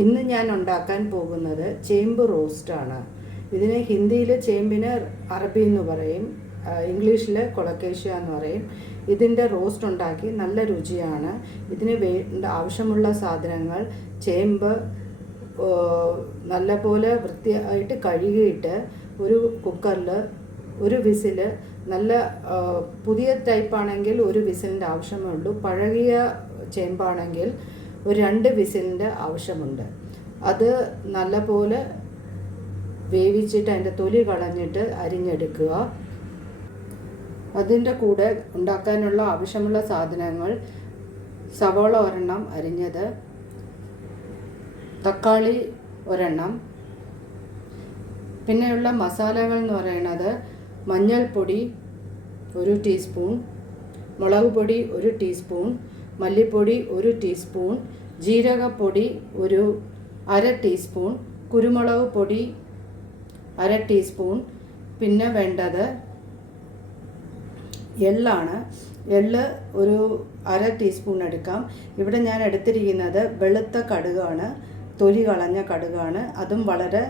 ഇന്ന് ഞാൻ ഉണ്ടാക്കാൻ പോകുന്നത് ചേമ്പ് റോസ്റ്റാണ്. ഇതിന് ഹിന്ദിയിൽ ചേമ്പിന് അറബി എന്ന് പറയും, ഇംഗ്ലീഷിൽ കൊളക്കേഷ്യ എന്ന് പറയും. ഇതിൻ്റെ റോസ്റ്റ് ഉണ്ടാക്കി നല്ല രുചിയാണ്. ഇതിന് ആവശ്യമുള്ള സാധനങ്ങൾ: ചേമ്പ് നല്ലപോലെ വൃത്തിയായിട്ട് കഴുകിയിട്ട് ഒരു കുക്കറിൽ ഒരു വിസിൽ, നല്ല പുതിയ ടൈപ്പാണെങ്കിൽ ഒരു വിസിലിൻ്റെ ആവശ്യമേ ഉള്ളൂ. പഴകിയ ചേമ്പാണെങ്കിൽ ഒരു 2 വിസിലിൻ്റെ ആവശ്യമുണ്ട്. അത് നല്ലപോലെ വേവിച്ചിട്ട് അതിൻ്റെ തൊലി കളഞ്ഞിട്ട് അരിഞ്ഞെടുക്കുക. അതിൻ്റെ കൂടെ ഉണ്ടാക്കാനുള്ള ആവശ്യമുള്ള സാധനങ്ങൾ: സവോള 1 അരിഞ്ഞത്, തക്കാളി 1, പിന്നെയുള്ള മസാലകൾ എന്ന് പറയുന്നത് മഞ്ഞൾപ്പൊടി 1 ടീസ്പൂൺ, മുളക് പൊടി 1 ടീസ്പൂൺ, മല്ലിപ്പൊടി 1 ടീസ്പൂൺ, ജീരകപ്പൊടി 1/2 ടീസ്പൂൺ, കുരുമുളക് പൊടി 1/2 ടീസ്പൂൺ. പിന്നെ വേണ്ടത് എള്ളാണ്. എള്ള് 1/2 ടീസ്പൂൺ എടുക്കാം. ഇവിടെ ഞാൻ എടുത്തിരിക്കുന്നത് വെളുത്ത കടുകാണ്, തൊലി കളഞ്ഞ കടുകാണ്. അതും വളരെ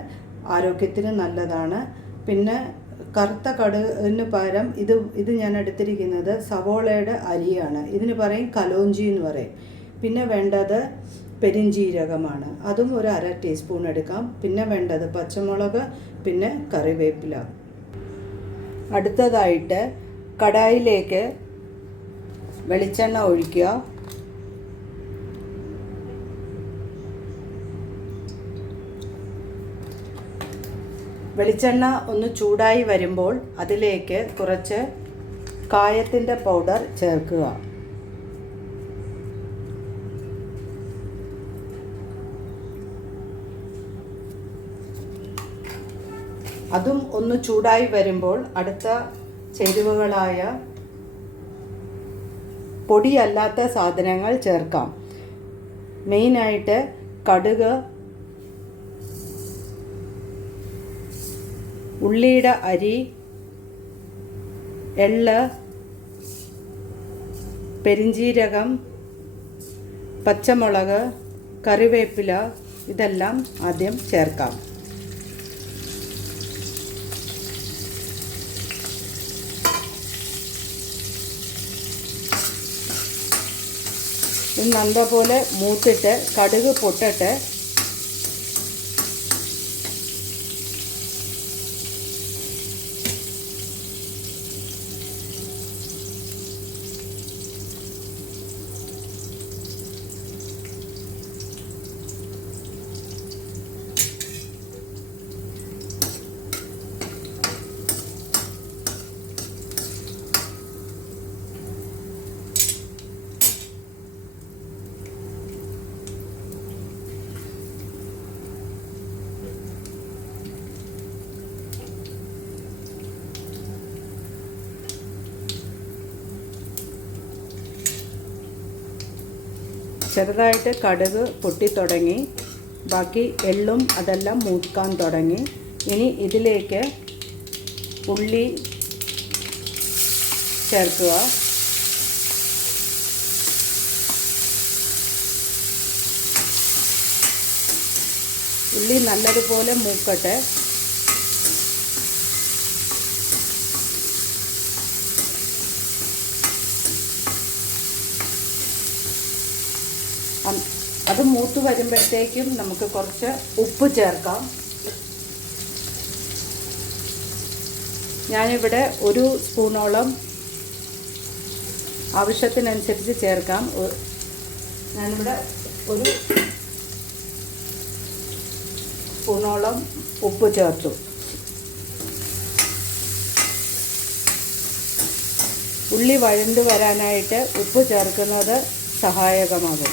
ആരോഗ്യത്തിന് നല്ലതാണ്. പിന്നെ കറുത്ത കടുകിന് പകരം ഇത് ഞാൻ എടുത്തിരിക്കുന്നത് സവോളയുടെ അരിയാണ്. ഇതിന് പറയും കലോഞ്ചി എന്ന് പറയും. പിന്നെ വേണ്ടത് പെരിഞ്ജീരകമാണ്, അതും 1/2 ടീസ്പൂൺ എടുക്കാം. പിന്നെ വേണ്ടത് പച്ചമുളക്, പിന്നെ കറിവേപ്പില. അടുത്തതായിട്ട് കടായിലേക്ക് വെളിച്ചെണ്ണ ഒഴിക്കുക. വെളിച്ചെണ്ണ ഒന്ന് ചൂടായി വരുമ്പോൾ അതിലേക്ക് കുറച്ച് കായത്തിൻ്റെ പൗഡർ ചേർക്കുക. അതും ഒന്ന് ചൂടായി വരുമ്പോൾ അടുത്ത ചേരുവകളായ പൊടിയല്ലാത്ത സാധനങ്ങൾ ചേർക്കാം. മെയിനായിട്ട് കടുക്, ഉള്ളിയുടെ അരി, എള്ള്, പെരിഞ്ജീരകം, പച്ചമുളക്, കറിവേപ്പില ഇതെല്ലാം ആദ്യം ചേർക്കാം. ഇത് നല്ലപോലെ മൂത്തിട്ട് കടുക് പൊട്ടിട്ട് ചെറുതായിട്ട് കടുക് പൊട്ടിത്തുടങ്ങി, ബാക്കി എള്ളും അതെല്ലാം മൂക്കാൻ തുടങ്ങി. ഇനി ഇതിലേക്ക് ഉള്ളി ചേർക്കുക. ഉള്ളി നല്ലതുപോലെ മൂക്കട്ടെ. അത് മൂത്ത് വരുമ്പോഴത്തേക്കും നമുക്ക് കുറച്ച് ഉപ്പ് ചേർക്കാം. ഞാനിവിടെ 1 സ്പൂണോളം ആവശ്യത്തിനനുസരിച്ച് ചേർക്കാം. ഞാനിവിടെ 1 സ്പൂണോളം ഉപ്പ് ചേർത്തു. ഉള്ളി വഴണ്ട് വരാനായിട്ട് ഉപ്പ് ചേർക്കുന്നത് സഹായകമാകും.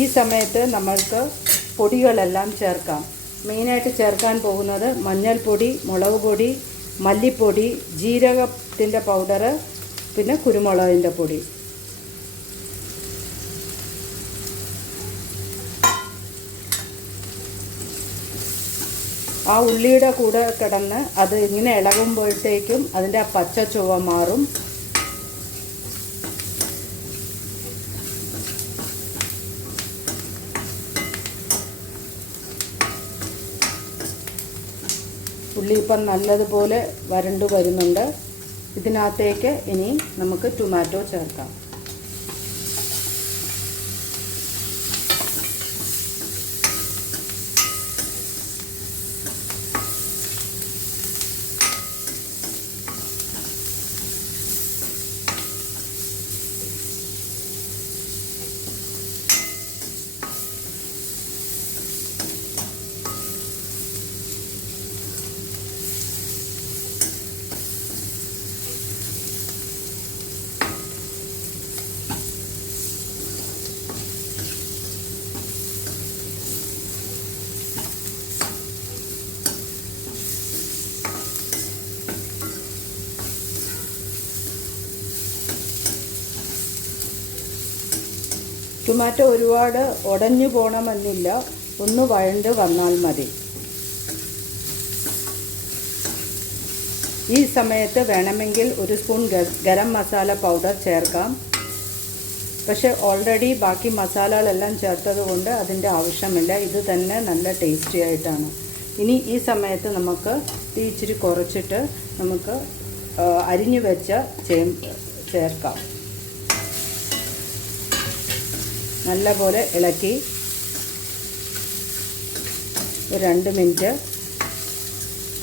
ഈ സമയത്ത് നമ്മൾക്ക് പൊടികളെല്ലാം ചേർക്കാം. മെയിനായിട്ട് ചേർക്കാൻ പോകുന്നത് മഞ്ഞൾപ്പൊടി, മുളക് പൊടി, മല്ലിപ്പൊടി, ജീരകത്തിൻ്റെ പൗഡർ, പിന്നെ കുരുമുളകിൻ്റെ പൊടി. ആ ഉള്ളിയുടെ കൂടെ കിടന്ന് അത് ഇങ്ങനെ ഇളകുമ്പോഴത്തേക്കും അതിൻ്റെ ആ പച്ച ചുവ മാറും. ഉള്ളി ഇപ്പം നല്ലതുപോലെ വരണ്ടു വരുന്നുണ്ട്. ഇതിനകത്തേക്ക് ഇനി നമുക്ക് ടൊമാറ്റോ ചേർക്കാം. ടൊമാറ്റോ ഒരുപാട് ഉടഞ്ഞു പോകണമെന്നില്ല, ഒന്ന് വഴണ്ട് വന്നാൽ മതി. ഈ സമയത്ത് വേണമെങ്കിൽ ഒരു സ്പൂൺ ഗരം മസാല പൗഡർ ചേർക്കാം. പക്ഷെ ഓൾറെഡി ബാക്കി മസാലകളെല്ലാം ചേർത്തത് കൊണ്ട് അതിൻ്റെ ആവശ്യമില്ല. ഇത് തന്നെ നല്ല ടേസ്റ്റി ആയിട്ടാണ്. ഇനി ഈ സമയത്ത് നമുക്ക് തീ ഇച്ചിരി കുറച്ചിട്ട് നമുക്ക് അരിഞ്ഞു വെച്ച ചേമ്പ് ചേർക്കാം. നല്ലപോലെ ഇളക്കി 2 മിനിറ്റ്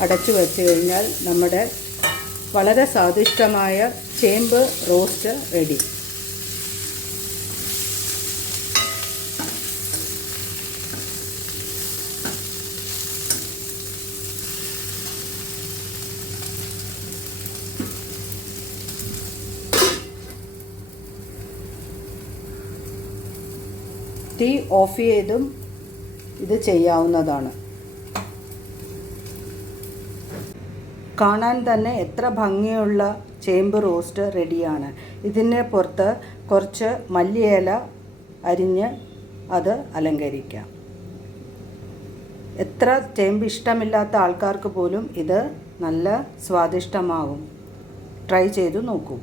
അടച്ചു വെച്ച് കഴിഞ്ഞാൽ നമ്മുടെ വളരെ സ്വാദിഷ്ടമായ ചേമ്പ് റോസ്റ്റ് റെഡി. തീ ഓഫ് ചെയ്തും ഇത് ചെയ്യാവുന്നതാണ്. കാണാൻ തന്നെ എത്ര ഭംഗിയുള്ള ചേമ്പ് റോസ്റ്റ് റെഡിയാണ്. ഇതിൻ്റെ പുറത്ത് കുറച്ച് മല്ലിയില അരിഞ്ഞ് അത് അലങ്കരിക്കാം. എത്ര ചേമ്പ് ഇഷ്ടമില്ലാത്ത ആൾക്കാർക്ക് പോലും ഇത് നല്ല സ്വാദിഷ്ടമാകും. ട്രൈ ചെയ്തു നോക്കൂ.